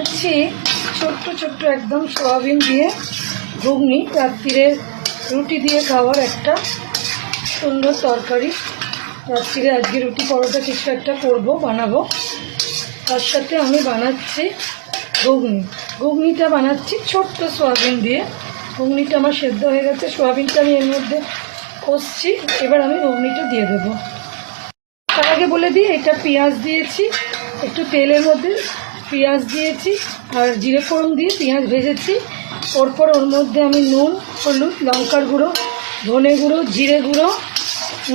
বানাচ্ছি ছোট্ট ছোট্ট একদম সয়াবিন দিয়ে ঘুগনি, রাত্রিরে রুটি দিয়ে খাওয়ার একটা সুন্দর তরকারি। রাত্রিরে আজকে রুটি পরোটা কিছু একটা বানাবো। তার সাথে আমি বানাচ্ছি ঘুগনিটা বানাচ্ছি ছোট্ট সয়াবিন দিয়ে। ঘুগনিটা আমার সেদ্ধ হয়ে গেছে, সয়াবিনটা আমি এর মধ্যে কষছি। এবার আমি ঘুগনিটা দিয়ে দেবো। তার আগে বলে দিই, এটা পেঁয়াজ দিয়েছি, একটু তেলের মধ্যে পেঁয়াজ দিয়েছি আর জিরে ফোড়ন দিয়ে পেঁয়াজ ভেজেছি। ওর মধ্যে আমি নুন, হলুদ, লঙ্কার গুঁড়ো, ধনে গুঁড়ো, জিরে গুঁড়ো,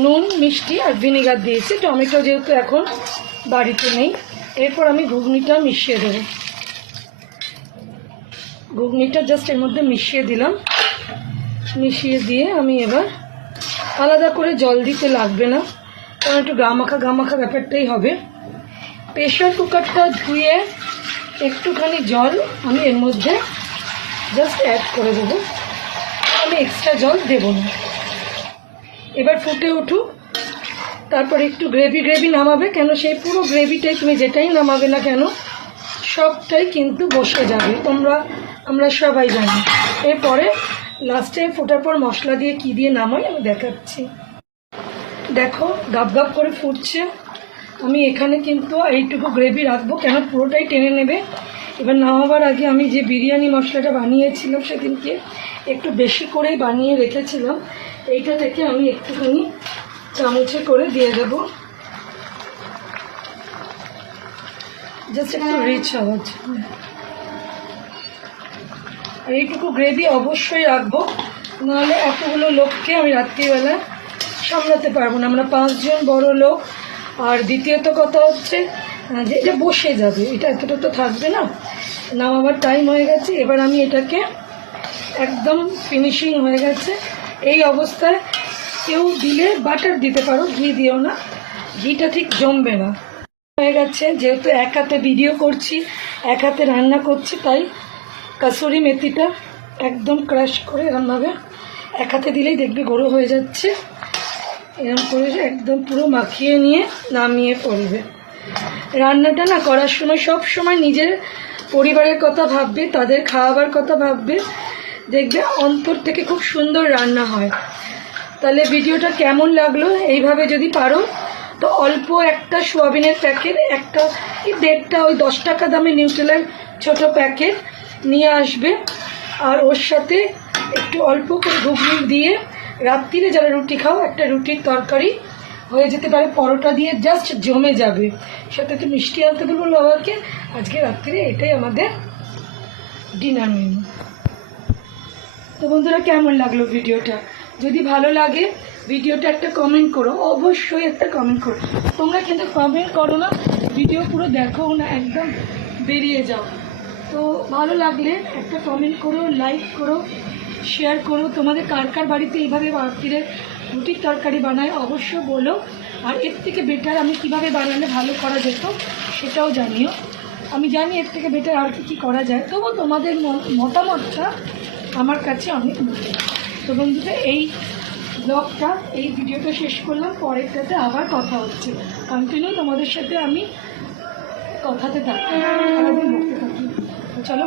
নুন, মিষ্টি আর ভিনেগার দিয়েছি। টমেটো যেহেতু এখন বাড়িতে নেই। এরপর আমি ঘুগনিটা মিশিয়ে দেবো। ঘুগনিটা জাস্ট এর মধ্যে মিশিয়ে দিলাম। মিশিয়ে দিয়ে আমি এবার আলাদা করে জল দিতে লাগবে না, কারণ একটু গামাখা ব্যাপারটাই হবে। প্রেশার কুকারটা ধুয়ে একটুখানি জল আমি এর মধ্যে জাস্ট অ্যাড করে দেবো। আমি এক্সট্রা জল দেবো না। এবার ফুটে উঠুক, তারপর একটু গ্রেভি নামাবে। কেন সেই পুরো গ্রেভিটাই তুমি যেটাই নামাবে না কেন সবটাই কিন্তু বসে যাবে, আমরা সবাই জানি। এরপরে লাস্টে ফোটার পর মশলা দিয়ে কি দিয়ে নামাই আমি দেখাচ্ছি। দেখো গাপ করে ফুটছে। আমি এখানে কিন্তু এইটুকু গ্রেভি রাখবো, কেন পুরোটাই টেনে নেবে। এবার নামাবার আগে আমি যে বিরিয়ানি মশলাটা বানিয়েছিলাম সেদিনকে একটু বেশি করেই বানিয়ে রেখেছিলাম, এইটা থেকে আমি একটুখানি চামচে করে দিয়ে দেবো, জাস্ট একটু রিচ আওয়াজ। আর এইটুকু গ্রেভি অবশ্যই রাখবো, নাহলে এতগুলো লোককে আমি রাত্রিবেলা সামলাতে পারবো না। আমরা 5 জন বড় লোক। আর দ্বিতীয়ত কথা হচ্ছে যে এটা বসে যাবে, এটা এতটা তো থাকবে না। নামাবার টাইম হয়ে গেছে। এবার আমি এটাকে একদম ফিনিশিং হয়ে গেছে। এই অবস্থায় কেউ দিলে বাটার দিতে পারো, ঘি দিও না, ঘিটা ঠিক জমবে না। হয়ে গেছে, যেহেতু এক হাতে ভিডিও করছি, এক হাতে রান্না করছি, তাই কাসুরি মেথিটা একদম ক্রাশ করে এরমভাবে এক হাতে দিলেই দেখবে গুঁড়ো হয়ে যাচ্ছে। এরকম করে একদম পুরো মাখিয়ে নিয়ে নামিয়ে পড়বে। রান্নাটা না করার সময় সব সময় নিজের পরিবারের কথা ভাববে, তাদের খাওয়াবার কথা ভাববে, দেখবে অন্তর থেকে খুব সুন্দর রান্না হয়। তাহলে ভিডিওটা কেমন লাগলো, এইভাবে যদি পারো তো অল্প একটা সোয়াবিনের প্যাকেট, একটা 1.5টা ওই 10 টাকা দামে নিউট্রেলার ছোট প্যাকেট নিয়ে আসবে। আর ওর সাথে একটু অল্প করে ঘুগনি দিয়ে রাত্রিরে যারা রুটি খাও একটা রুটির তরকারি হয়ে যেতে পারে, পরোটা দিয়ে জাস্ট জমে যাবে। সাথে একটু মিষ্টি আনতে বলবো বাবাকে। আজকে রাত্রিরে এটাই আমাদের ডিনার মেনু। তো বন্ধুরা, কেমন লাগলো ভিডিওটা? যদি ভালো লাগে ভিডিওটা একটা কমেন্ট করো, অবশ্যই একটা কমেন্ট করো। তোমরা কিন্তু কমেন্ট করো না, ভিডিও পুরো দেখো না, একদম বেরিয়ে যাও। তো ভালো লাগলে একটা কমেন্ট করো, লাইক করো, শেয়ার করো। তোমাদের কার বাড়িতে এইভাবে রাত্রিরে রুটির তরকারি বানায় অবশ্য বলো। আর এর থেকে বেটার আমি কিভাবে বানালে ভালো করা যেত সেটাও জানিও। আমি জানি এর থেকে বেটার আর কি করা যায়, তবু তোমাদের মতামতটা আমার কাছে অনেক মূল্য। তো বন্ধুরা, এই ব্লগটা, এই ভিডিওটা শেষ করলাম। পরেরটাতে আবার কথা হচ্ছে। কন্টিনিউ তোমাদের সাথে আমি কথাতে থাকি, সারাদিন বলতে থাকি। চলো।